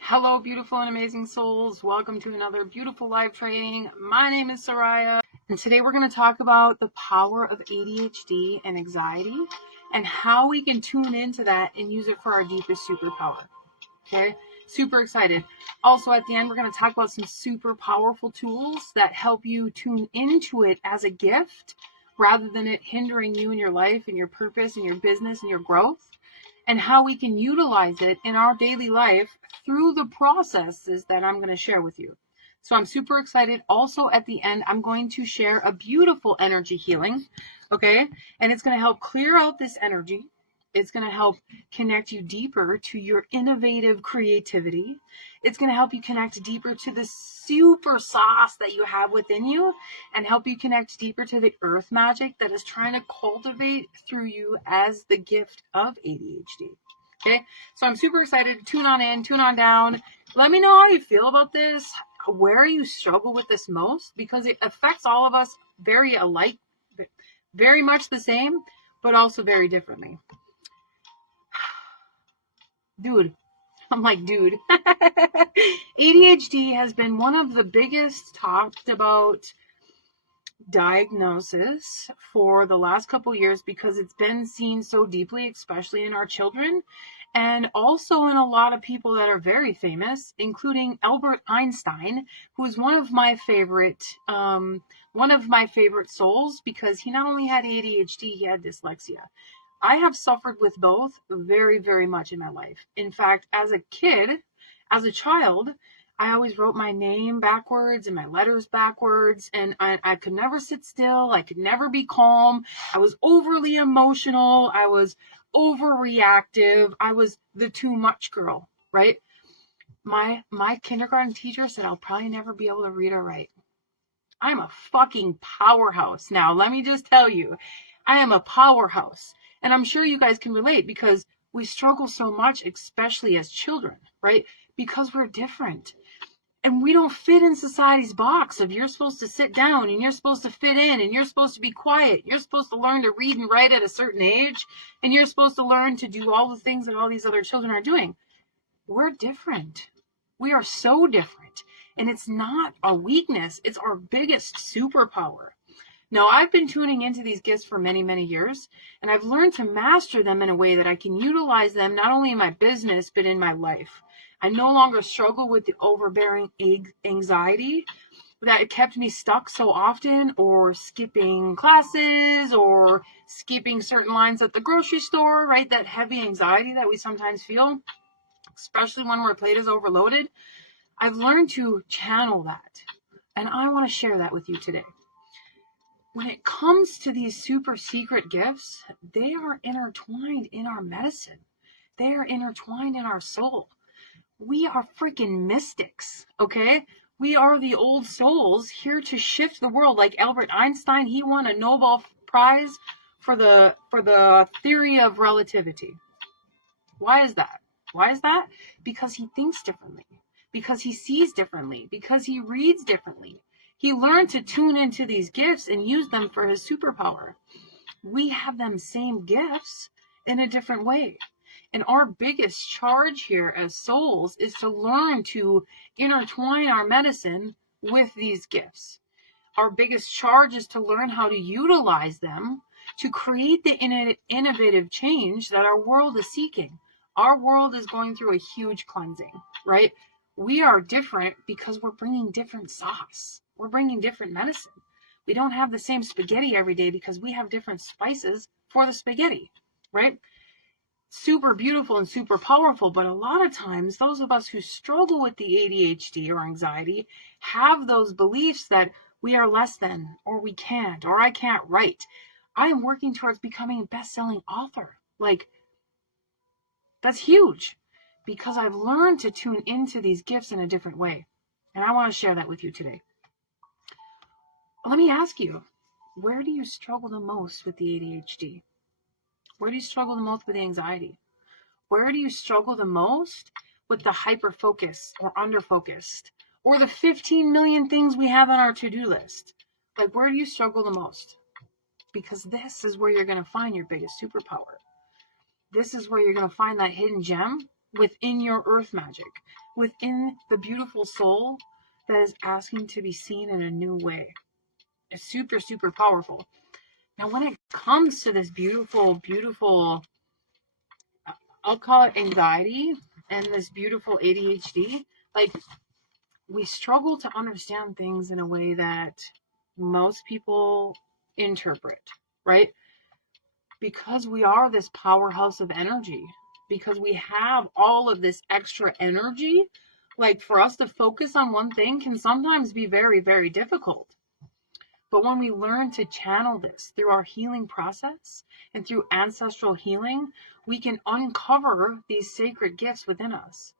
Hello, beautiful and amazing souls. Welcome to another beautiful live training. My name is Soraya, and today we're going to talk about the power of ADHD and anxiety and how we can tune into that and use it for our deepest superpower. Okay? Super excited. Also, at the end, we're going to talk about some super powerful tools that help you tune into it as a gift rather than it hindering you in your life and your purpose and your business and your growth, and how we can utilize it in our daily life through the processes that I'm going to share with you. So I'm super excited. Also, at the end, I'm going to share a beautiful energy healing, okay? And it's going to help clear out this energy. It's going to help connect you deeper to your innovative creativity. It's going to help you connect deeper to the super sauce that you have within you and help you connect deeper to the earth magic that is trying to cultivate through you as the gift of ADHD. Okay, so I'm super excited. Tune on in, tune on down. Let me know how you feel about this, where you struggle with this most, because it affects all of us very alike, very much the same, but also very differently. Dude, ADHD has been one of the biggest talked about diagnosis for the last couple years because it's been seen so deeply, especially in our children, and also in a lot of people that are very famous, including Albert Einstein, who is one of my favorite souls, because he not only had ADHD, he had dyslexia. I have suffered with both very, very much in my life. In fact, as a child, I always wrote my name backwards and my letters backwards, and I could never sit still. I could never be calm. I was overly emotional. I was overreactive. I was the too much girl, right? My kindergarten teacher said I'll probably never be able to read or write. I'm a fucking powerhouse. Now, let me just tell you, I am a powerhouse. And I'm sure you guys can relate because we struggle so much, especially as children, right? Because we're different. And we don't fit in society's box of you're supposed to sit down and you're supposed to fit in and you're supposed to be quiet. You're supposed to learn to read and write at a certain age. And you're supposed to learn to do all the things that all these other children are doing. We're different. We are so different. And it's not a weakness. It's our biggest superpower. Now, I've been tuning into these gifts for many, many years, and I've learned to master them in a way that I can utilize them not only in my business, but in my life. I no longer struggle with the overbearing anxiety that kept me stuck so often, or skipping classes, or skipping certain lines at the grocery store, right? That heavy anxiety that we sometimes feel, especially when our plate is overloaded. I've learned to channel that, and I want to share that with you today. When it comes to these super secret gifts, they are intertwined in our medicine. They are intertwined in our soul. We are freaking mystics, okay? We are the old souls here to shift the world. Like Albert Einstein, he won a Nobel Prize for the theory of relativity. Why is that? Why is that? Because he thinks differently, because he sees differently, because he reads differently. He learned to tune into these gifts and use them for his superpower. We have them same gifts in a different way. And our biggest charge here as souls is to learn to intertwine our medicine with these gifts. Our biggest charge is to learn how to utilize them to create the innovative change that our world is seeking. Our world is going through a huge cleansing, right? We are different because we're bringing different sauce. We're bringing different medicine. We don't have the same spaghetti every day because we have different spices for the spaghetti, right? Super beautiful and super powerful, but a lot of times those of us who struggle with the ADHD or anxiety have those beliefs that we are less than, or we can't, or I can't write. I am working towards becoming a best-selling author. Like, that's huge because I've learned to tune into these gifts in a different way. And I want to share that with you today. Let me ask you, where do you struggle the most with the ADHD? Where do you struggle the most with anxiety? Where do you struggle the most with the hyper-focused or under-focused? Or the 15 million things we have on our to-do list? Like, where do you struggle the most? because this is where you're going to find your biggest superpower. This is where you're going to find that hidden gem within your earth magic, within the beautiful soul that is asking to be seen in a new way. It's super, super powerful. Now, when it comes to this beautiful, beautiful, I'll call it anxiety and this beautiful ADHD, like, we struggle to understand things in a way that most people interpret, right? Because we are this powerhouse of energy, because we have all of this extra energy, like, for us to focus on one thing can sometimes be very, very difficult. But when we learn to channel this through our healing process and through ancestral healing, we can uncover these sacred gifts within us.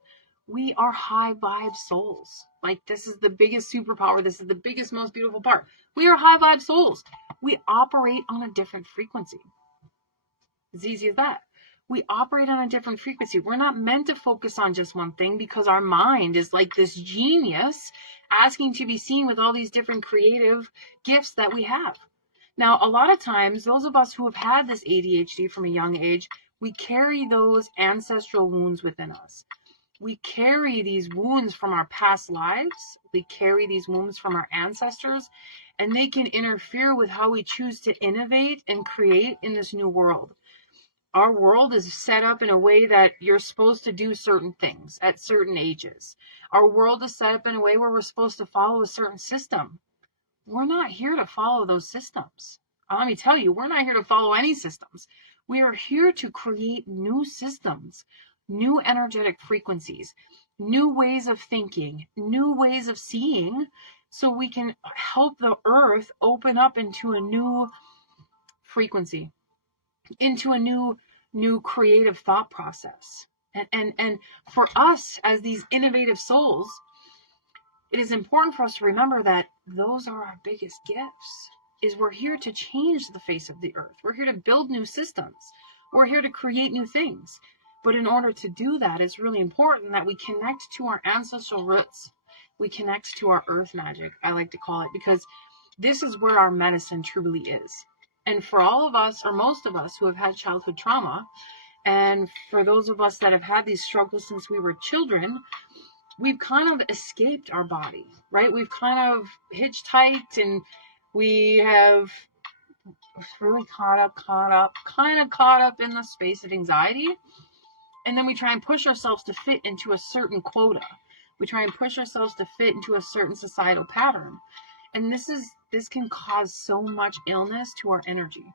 We are high vibe souls. Like, this is the biggest superpower. This is the biggest, most beautiful part. We are high vibe souls. We operate on a different frequency. As easy as that. We operate on a different frequency. We're not meant to focus on just one thing because our mind is like this genius asking to be seen with all these different creative gifts that we have. Now, a lot of times, those of us who have had this ADHD from a young age, we carry those ancestral wounds within us. We carry these wounds from our past lives. We carry these wounds from our ancestors, and they can interfere with how we choose to innovate and create in this new world. Our world is set up in a way that you're supposed to do certain things at certain ages. Our world is set up in a way where we're supposed to follow a certain system. We're not here to follow those systems. Let me tell you, we're not here to follow any systems. We are here to create new systems, new energetic frequencies, new ways of thinking, new ways of seeing, so we can help the earth open up into a new frequency, into a new creative thought process. And for us as these innovative souls, it is important for us to remember that those are our biggest gifts. Is we're here to change the face of the earth. We're here to build new systems. We're here to create new things. But in order to do that, it's really important that we connect to our ancestral roots. We connect to our earth magic, I like to call it, because this is where our medicine truly is. And for all of us, or most of us, who have had childhood trauma, and for those of us that have had these struggles since we were children, we've kind of escaped our body, right? We've kind of hitchhiked, and we have really caught up in the space of anxiety. And then we try and push ourselves to fit into a certain quota. We try and push ourselves to fit into a certain societal pattern. And this can cause so much illness to our energy,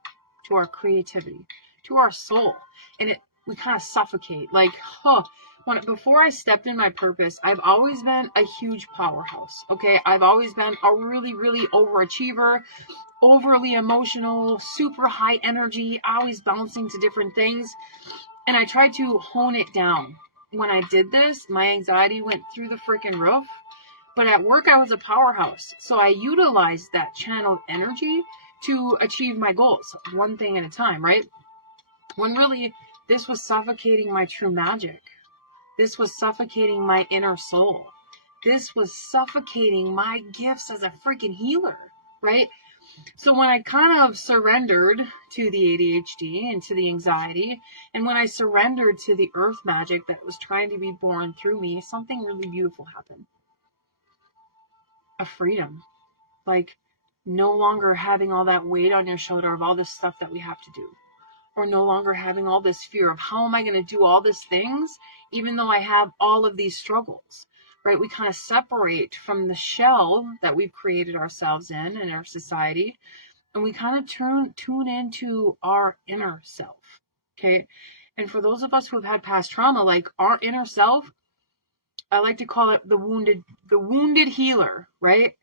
to our creativity, to our soul. And we kind of suffocate. Like, before I stepped in my purpose, I've always been a huge powerhouse. Okay, I've always been a really, really overachiever, overly emotional, super high energy, always bouncing to different things. And I tried to hone it down. When I did this, my anxiety went through the freaking roof. But at work, I was a powerhouse. So I utilized that channeled energy to achieve my goals, one thing at a time, right? When really, this was suffocating my true magic. This was suffocating my inner soul. This was suffocating my gifts as a freaking healer, right? So when I kind of surrendered to the ADHD and to the anxiety, and when I surrendered to the earth magic that was trying to be born through me, something really beautiful happened. A freedom. Like, no longer having all that weight on your shoulder of all this stuff that we have to do. Or no longer having all this fear of how am I going to do all these things, even though I have all of these struggles, right? We kind of separate from the shell that we've created ourselves in our society, and we kind of tune into our inner self, okay? And for those of us who have had past trauma, like, our inner self, I like to call it the wounded healer, right?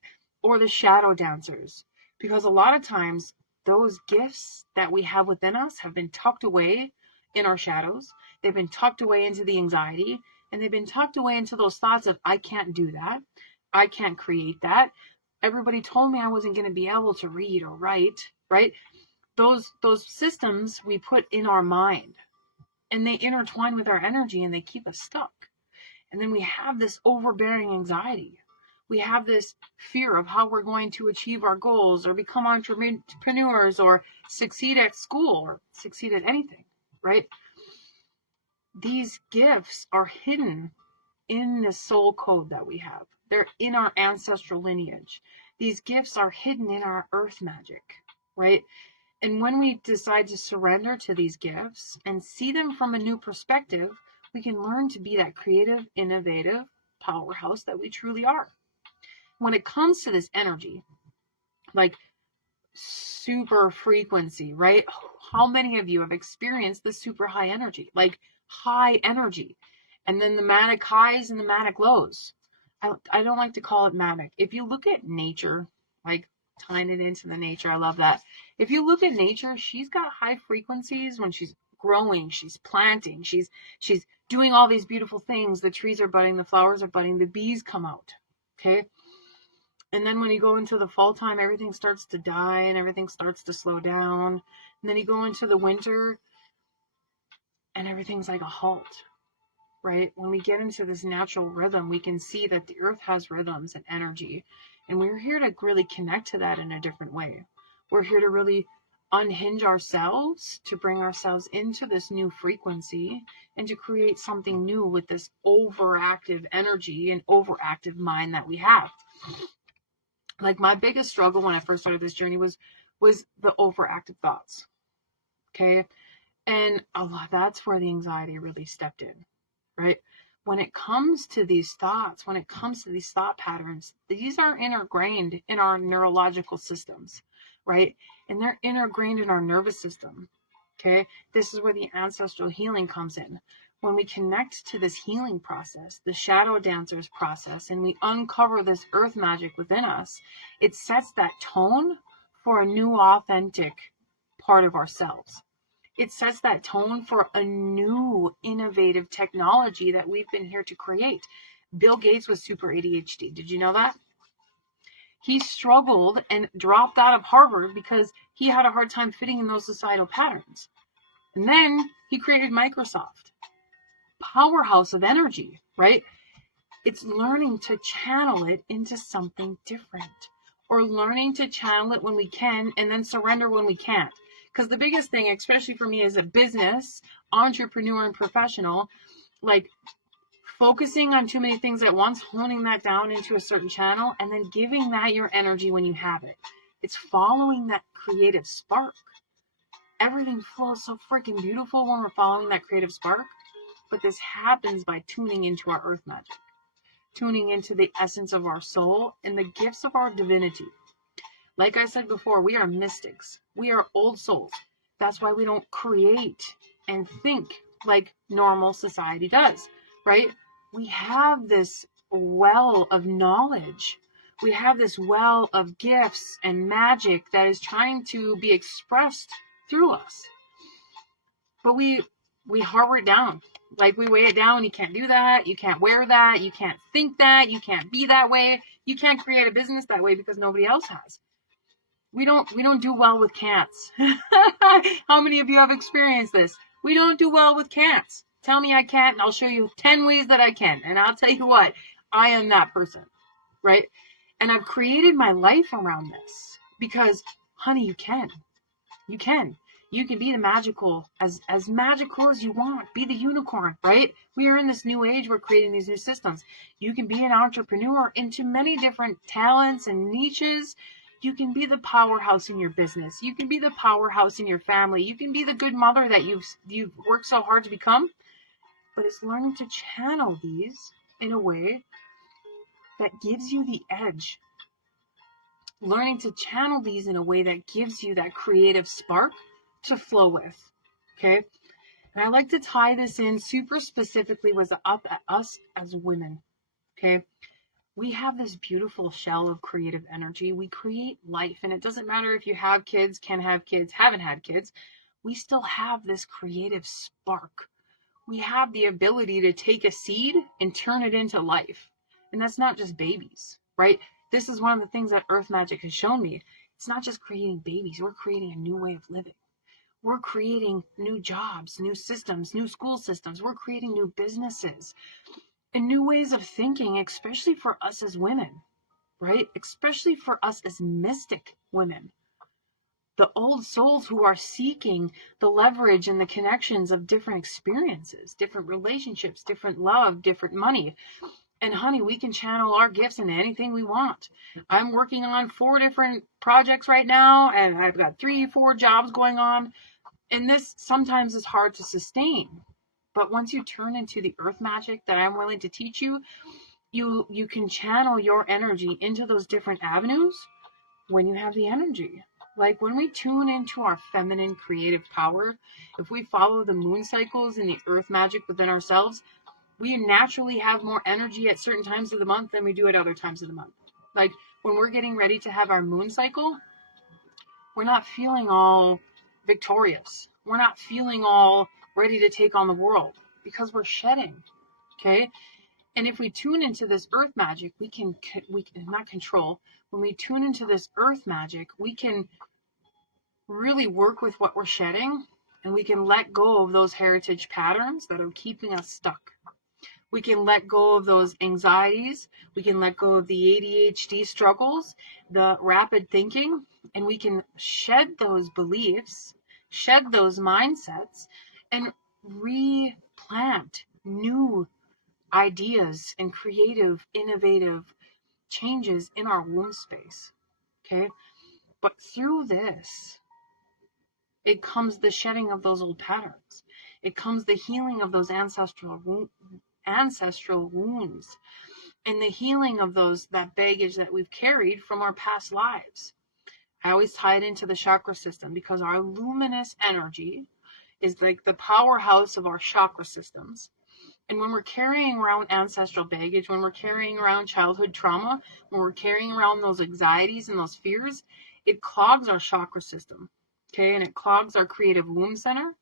Or the shadow dancers, because a lot of times those gifts that we have within us have been tucked away in our shadows. They've been tucked away into the anxiety, and they've been tucked away into those thoughts of, I can't do that. I can't create that. Everybody told me I wasn't going to be able to read or write, right? Those systems we put in our mind, and they intertwine with our energy, and they keep us stuck. And then we have this overbearing anxiety. We have this fear of how we're going to achieve our goals or become entrepreneurs or succeed at school or succeed at anything, right? These gifts are hidden in the soul code that we have. They're in our ancestral lineage. These gifts are hidden in our earth magic, right? And when we decide to surrender to these gifts and see them from a new perspective, we can learn to be that creative, innovative powerhouse that we truly are. When it comes to this energy, like super frequency, right? How many of you have experienced the super high energy, like high energy, and then the manic highs and the manic lows? I don't like to call it manic. If you look at nature, like tying it into the nature, I love that. If you look at nature, she's got high frequencies when she's growing, she's planting, she's doing all these beautiful things. The trees are budding, the flowers are budding, the bees come out. Okay. And then when you go into the fall time, everything starts to die and everything starts to slow down. And then you go into the winter and everything's like a halt, right? When we get into this natural rhythm, we can see that the earth has rhythms and energy. And we're here to really connect to that in a different way. We're here to really unhinge ourselves, to bring ourselves into this new frequency and to create something new with this overactive energy and overactive mind that we have. Like my biggest struggle when I first started this journey was the overactive thoughts. Okay. And that's where the anxiety really stepped in, right? When it comes to these thoughts, when it comes to these thought patterns, these are ingrained in our neurological systems, right? And they're ingrained in our nervous system. Okay. This is where the ancestral healing comes in. When we connect to this healing process, the shadow dancers process, and we uncover this earth magic within us, it sets that tone for a new authentic part of ourselves. It sets that tone for a new innovative technology that we've been here to create. Bill Gates was super ADHD. Did you know that? He struggled and dropped out of Harvard because he had a hard time fitting in those societal patterns. And then he created Microsoft. Powerhouse of energy, right? It's learning to channel it into something different, or learning to channel it when we can and then surrender when we can't. Because the biggest thing, especially for me as a business entrepreneur and professional, like focusing on too many things at once, honing that down into a certain channel, and then giving that your energy when you have it. It's following that creative spark. Everything flows so freaking beautiful when we're following that creative spark. But this happens by tuning into our earth magic, tuning into the essence of our soul and the gifts of our divinity. Like I said before, we are mystics. We are old souls. That's why we don't create and think like normal society does, right? We have this well of knowledge. We have this well of gifts and magic that is trying to be expressed through us. But we harbor it down. Like we weigh it down. You can't do that. You can't wear that. You can't think that. You can't be that way. You can't create a business that way because nobody else has. We don't do well with can'ts. How many of you have experienced this? We don't do well with can'ts. Tell me I can't and I'll show you 10 ways that I can. And I'll tell you what, I am that person, right? And I've created my life around this because, honey, you can. You can. You can be the magical, as magical as you want. Be the unicorn, right? We are in this new age. We're creating these new systems. You can be an entrepreneur into many different talents and niches. You can be the powerhouse in your business. You can be the powerhouse in your family. You can be the good mother that you've worked so hard to become. But it's learning to channel these in a way that gives you the edge. Learning to channel these in a way that gives you that creative spark to flow with. Okay. And I like to tie this in super specifically was up at us as women. Okay. We have this beautiful shell of creative energy. We create life, and it doesn't matter if you have kids, can have kids, haven't had kids. We still have this creative spark. We have the ability to take a seed and turn it into life. And that's not just babies, right? This is one of the things that Earth Magic has shown me. It's not just creating babies. We're creating a new way of living. We're creating new jobs, new systems, new school systems. We're creating new businesses and new ways of thinking, especially for us as women. right? Especially for us as mystic women, the old souls who are seeking the leverage and the connections of different experiences, different relationships, different love, different money. And honey, we can channel our gifts into anything we want. I'm working on 4 different projects right now, and I've got 3, 4 jobs going on. And this sometimes is hard to sustain. But once you turn into the earth magic that I'm willing to teach you, you can channel your energy into those different avenues when you have the energy. Like when we tune into our feminine creative power, if we follow the moon cycles and the earth magic within ourselves, we naturally have more energy at certain times of the month than we do at other times of the month. Like when we're getting ready to have our moon cycle, we're not feeling all victorious. We're not feeling all ready to take on the world because we're shedding. Okay. And if we tune into this earth magic, we can not control. When we tune into this earth magic, we can really work with what we're shedding, and we can let go of those heritage patterns that are keeping us stuck. We can let go of those anxieties. We can let go of the ADHD struggles, the rapid thinking, and we can shed those beliefs, shed those mindsets, and replant new ideas and creative, innovative changes in our womb space. Okay? But through this, it comes the shedding of those old patterns. It comes the healing of those ancestral wounds, and the healing of that baggage that we've carried from our past lives. I always tie it into the chakra system because our luminous energy is like the powerhouse of our chakra systems. And when we're carrying around ancestral baggage, when we're carrying around childhood trauma, when we're carrying around those anxieties and those fears, it clogs our chakra system. Okay, and it clogs our creative womb center.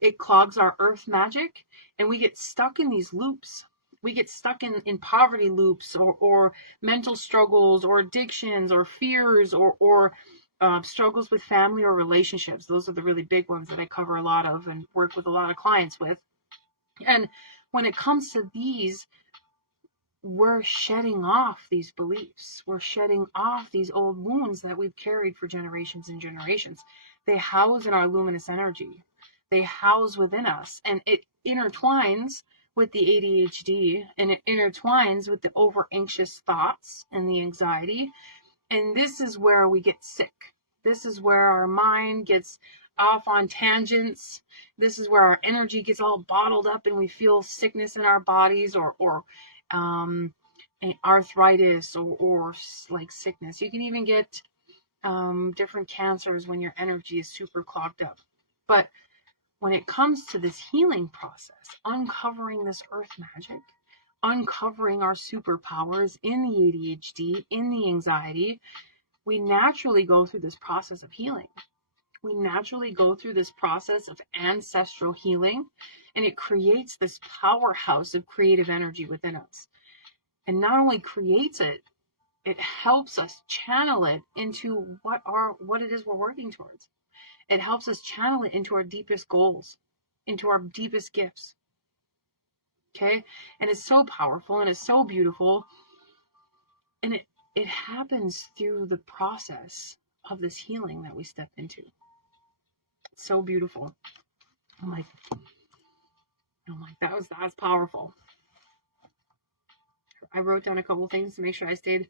It clogs our earth magic, and we get stuck in these loops. We get stuck in poverty loops or mental struggles or addictions or fears or struggles with family or relationships. Those are the really big ones that I cover a lot of and work with a lot of clients with. And when it comes to these, we're shedding off these beliefs. We're shedding off these old wounds that we've carried for generations and generations. They house in our luminous energy. They house within us, and it intertwines with the ADHD, and it intertwines with the over anxious thoughts and the anxiety. And this is where we get sick. This is where our mind gets off on tangents. This is where our energy gets all bottled up and we feel sickness in our bodies or arthritis or like sickness. You can even get different cancers when your energy is super clogged up. But when it comes to this healing process, uncovering this earth magic, uncovering our superpowers in the ADHD, in the anxiety, we naturally go through this process of healing. We naturally go through this process of ancestral healing, and it creates this powerhouse of creative energy within us. And not only creates it, it helps us channel it into what it is we're working towards. It helps us channel it into our deepest goals, into our deepest gifts. Okay? And it's so powerful and it's so beautiful. And it happens through the process of this healing that we step into. It's so beautiful. I'm like, that was powerful. I wrote down a couple things to make sure I stayed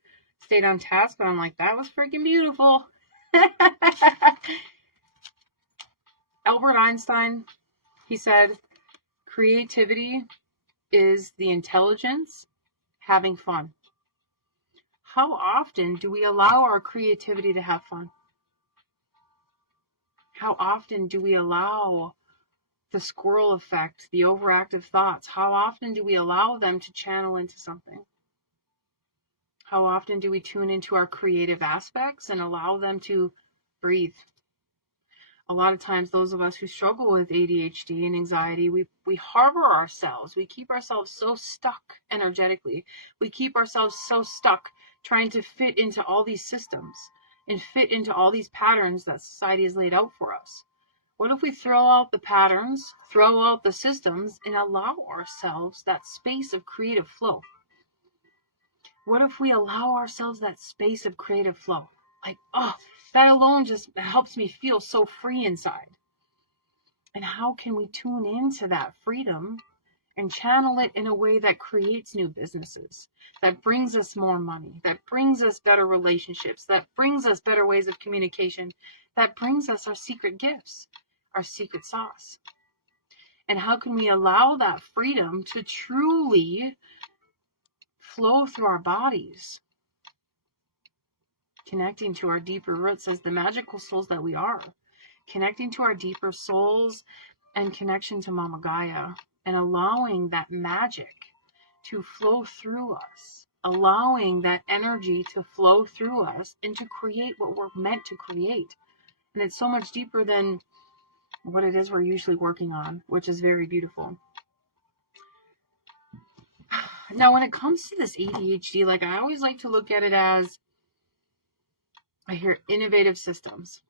on task, but I'm like, that was freaking beautiful. Albert Einstein, he said, creativity is the intelligence having fun. How often do we allow our creativity to have fun? How often do we allow the squirrel effect, the overactive thoughts? How often do we allow them to channel into something? How often do we tune into our creative aspects and allow them to breathe? A lot of times, those of us who struggle with ADHD and anxiety, we harbor ourselves. We keep ourselves so stuck energetically. We keep ourselves so stuck trying to fit into all these systems and fit into all these patterns that society has laid out for us. What if we throw out the patterns, throw out the systems, and allow ourselves that space of creative flow? What if we allow ourselves that space of creative flow? Like, oh, that alone just helps me feel so free inside. And how can we tune into that freedom and channel it in a way that creates new businesses, that brings us more money, that brings us better relationships, that brings us better ways of communication, that brings us our secret gifts, our secret sauce? And how can we allow that freedom to truly flow through our bodies, connecting to our deeper roots as the magical souls that we are, connecting to our deeper souls and connection to Mama Gaia, and allowing that magic to flow through us, allowing that energy to flow through us and to create what we're meant to create. And it's so much deeper than what it is we're usually working on, which is very beautiful. Now, when it comes to this ADHD, like, I always like to look at it as, I hear innovative systems.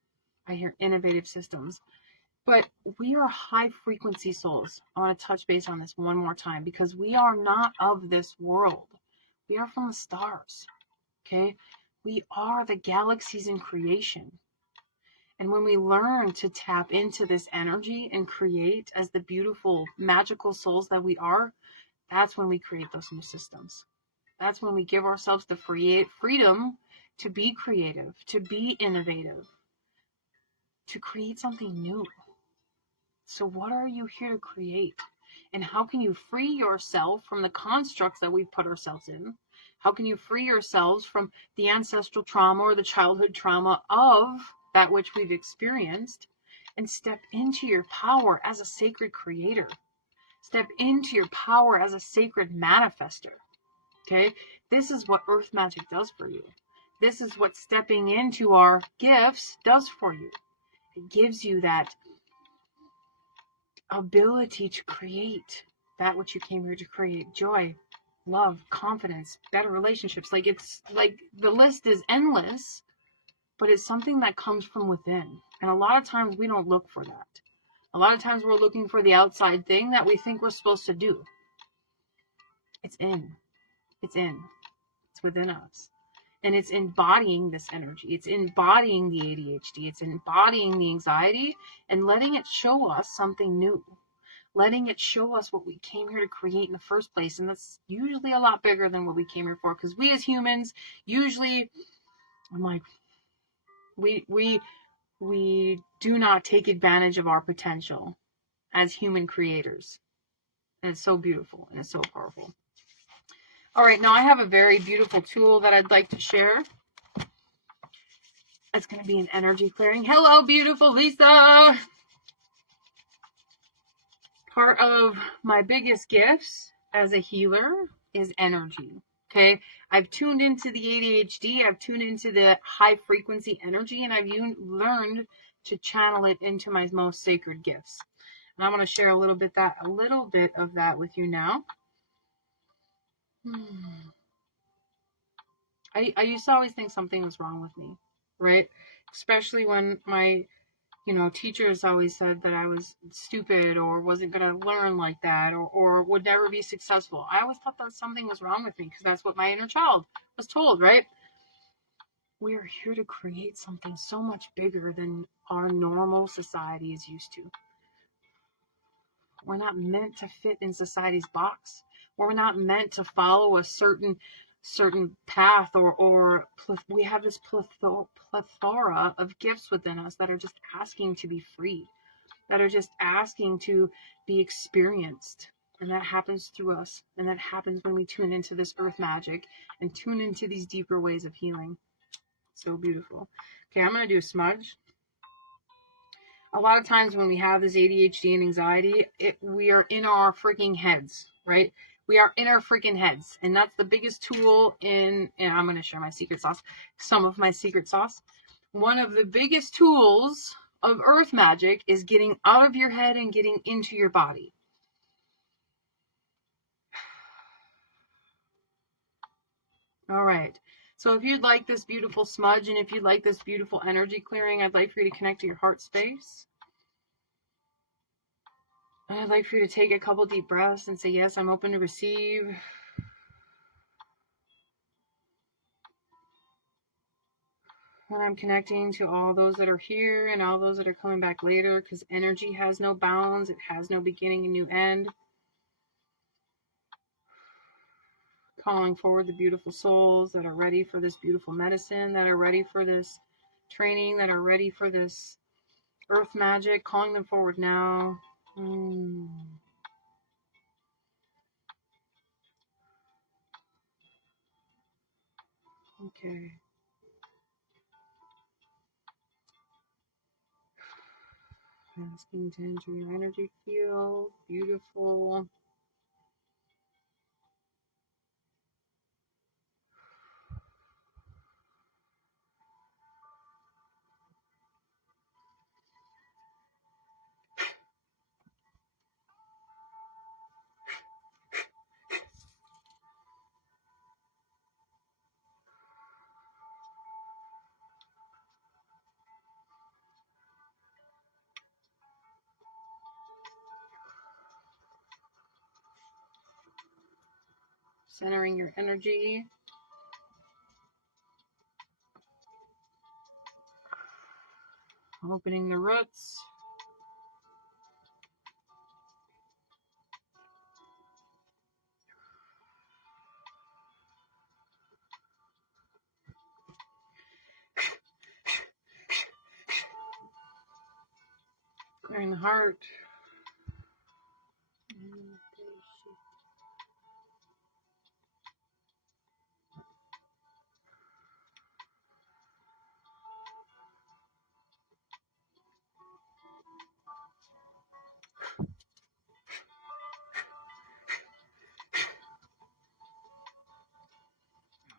But we are high frequency souls. I want to touch base on this one more time, because we are not of this world. We are from the stars. Okay? We are the galaxies in creation. And when we learn to tap into this energy and create as the beautiful, magical souls that we are, that's when we create those new systems. That's when we give ourselves the freedom to be creative, to be innovative, to create something new. So what are you here to create? And how can you free yourself from the constructs that we put ourselves in? How can you free yourselves from the ancestral trauma or the childhood trauma of that which we've experienced, and step into your power as a sacred creator? Step into your power as a sacred manifester. Okay? This is what earth magic does for you. This is what stepping into our gifts does for you. It gives you that ability to create that which you came here to create: joy, love, confidence, better relationships. Like, it's like the list is endless, but it's something that comes from within. And a lot of times we don't look for that. A lot of times we're looking for the outside thing that we think we're supposed to do. It's within us. And it's embodying this energy. It's embodying the ADHD. It's embodying the anxiety and letting it show us something new. Letting it show us what we came here to create in the first place. And that's usually a lot bigger than what we came here for. Because we as humans, usually, I'm like, we do not take advantage of our potential as human creators. And it's so beautiful and it's so powerful. All right, now I have a very beautiful tool that I'd like to share. It's going to be an energy clearing. Hello, beautiful Lisa. Part of my biggest gifts as a healer is energy. Okay, I've tuned into the ADHD, I've tuned into the high frequency energy, and I've learned to channel it into my most sacred gifts. And I'm going to share a little bit of that with you now. I used to always think something was wrong with me, right? Especially when my, teachers always said that I was stupid or wasn't going to learn like that, or would never be successful. I always thought that something was wrong with me because that's what my inner child was told, right? We are here to create something so much bigger than our normal society is used to. We're not meant to fit in society's box. We're not meant to follow a certain path, or we have this plethora of gifts within us that are just asking to be free, that are just asking to be experienced. And that happens through us. And that happens when we tune into this earth magic and tune into these deeper ways of healing. So beautiful. Okay, I'm going to do a smudge. A lot of times when we have this ADHD and anxiety, we are in our freaking heads, right? We are in our freaking heads. And that's the biggest tool and I'm going to share my secret sauce, some of my secret sauce. One of the biggest tools of earth magic is getting out of your head and getting into your body. All right. So if you'd like this beautiful smudge and if you'd like this beautiful energy clearing, I'd like for you to connect to your heart space. And I'd like for you to take a couple deep breaths and say, yes, I'm open to receive. And I'm connecting to all those that are here and all those that are coming back later, because energy has no bounds. It has no beginning and new end. Calling forward the beautiful souls that are ready for this beautiful medicine, that are ready for this training, that are ready for this earth magic. Calling them forward now. Okay. Asking to enter your energy field. Beautiful. Centering your energy. Opening the roots. Clearing the heart.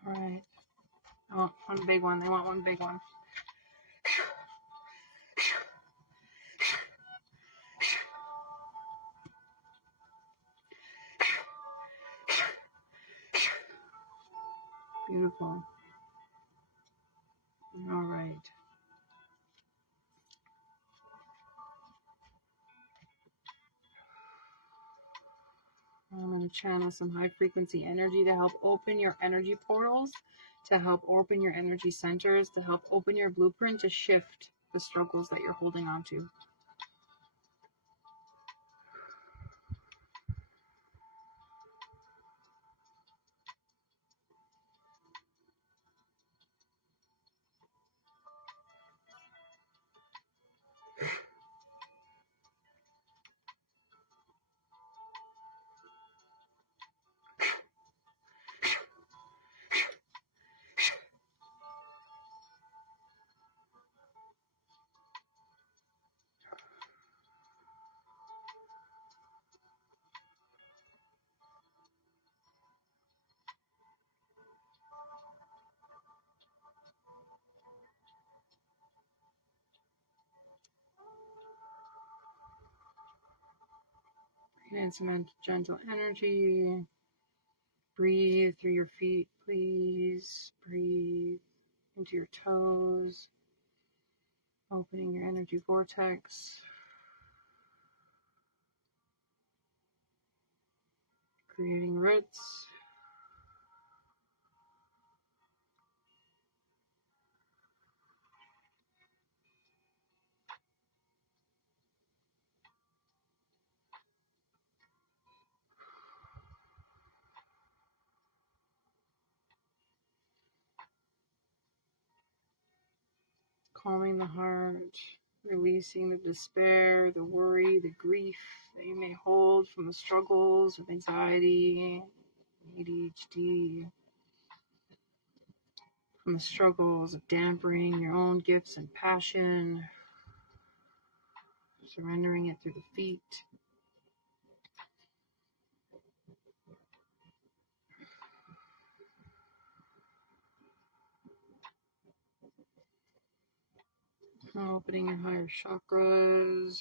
All right. I want one big one. They want one big one. Beautiful. All right. I'm going to channel some high frequency energy to help open your energy portals, to help open your energy centers, to help open your blueprint to shift the struggles that you're holding on to. And some gentle energy. Breathe through your feet, please. Breathe into your toes. Opening your energy vortex. Creating roots. Calming the heart, releasing the despair, the worry, the grief that you may hold from the struggles of anxiety, ADHD, from the struggles of dampening your own gifts and passion, surrendering it through the feet. Opening your higher chakras.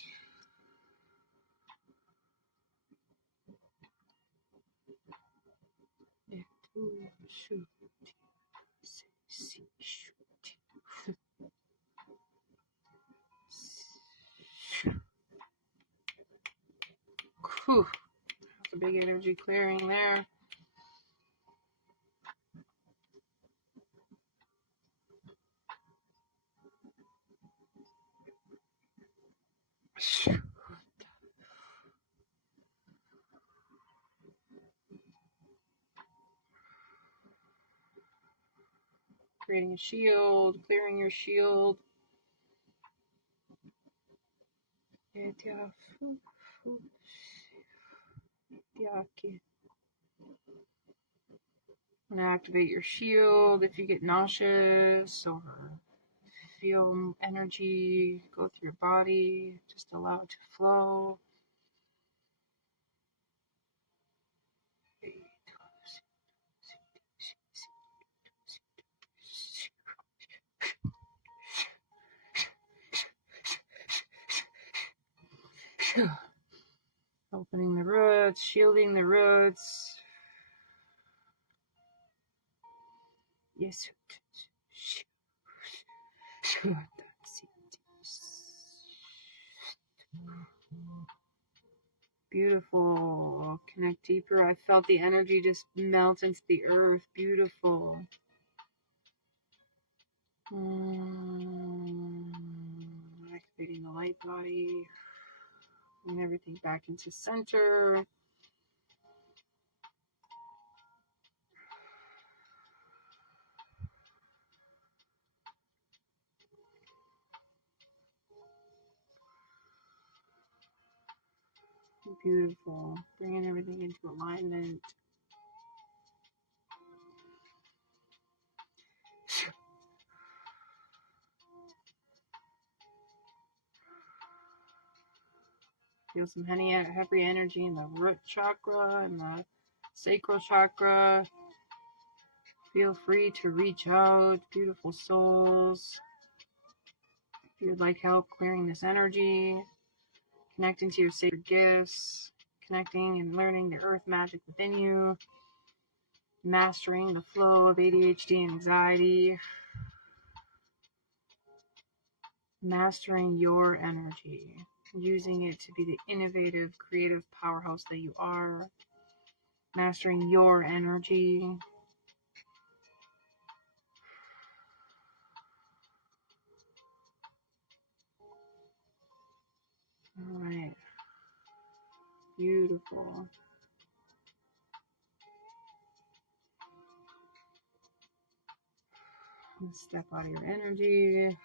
Whew. That's a big energy clearing there. creating a shield, clearing your shield. And activate your shield if you get nauseous or feel energy go through your body. Just allow it to flow. Opening the roots, shielding the roots. Yes. Beautiful. Connect deeper. I felt the energy just melt into the earth. Beautiful. Activating the light body. Bring everything back into center. Beautiful. Bringing everything into alignment. Feel some heavy energy in the root chakra and the sacral chakra. Feel free to reach out, beautiful souls. If you'd like help clearing this energy, connecting to your sacred gifts, connecting and learning the earth magic within you, mastering the flow of ADHD and anxiety, mastering your energy, using it to be the innovative, creative powerhouse that you are, mastering your energy. All right. Beautiful. Step out of your energy.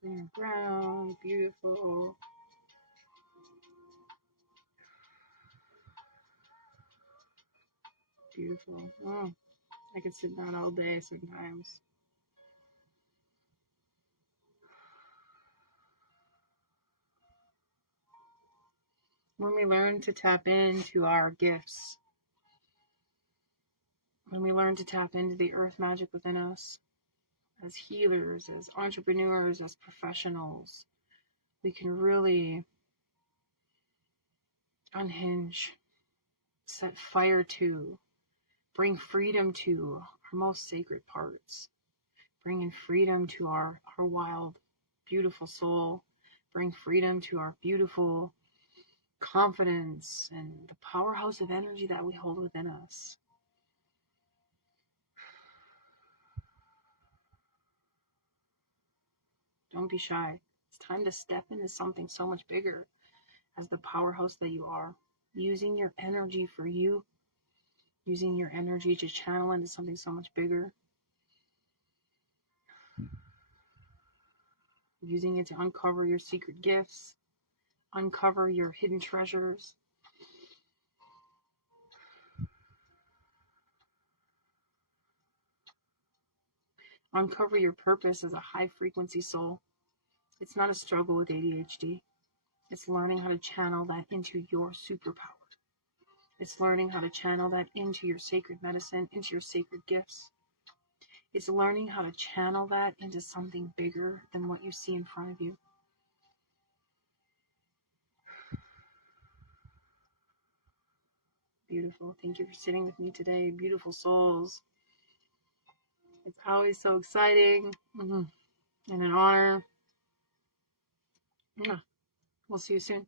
Clear ground. Beautiful. Beautiful. Oh, I could sit down all day sometimes. When we learn to tap into our gifts, when we learn to tap into the earth magic within us, as healers, as entrepreneurs, as professionals, we can really unhinge, set fire to, bring freedom to our most sacred parts, bringing freedom to our wild, beautiful soul, bring freedom to our beautiful confidence and the powerhouse of energy that we hold within us. Don't be shy. It's time to step into something so much bigger as the powerhouse that you are. Using your energy for you, using your energy to channel into something so much bigger. Using it to uncover your secret gifts, uncover your hidden treasures. Uncover your purpose as a high frequency soul. It's not a struggle with ADHD. It's learning how to channel that into your superpower. It's learning how to channel that into your sacred medicine, into your sacred gifts. It's learning how to channel that into something bigger than what you see in front of you. Beautiful. Thank you for sitting with me today, beautiful souls. It's always so exciting and an honor. Yeah. We'll see you soon.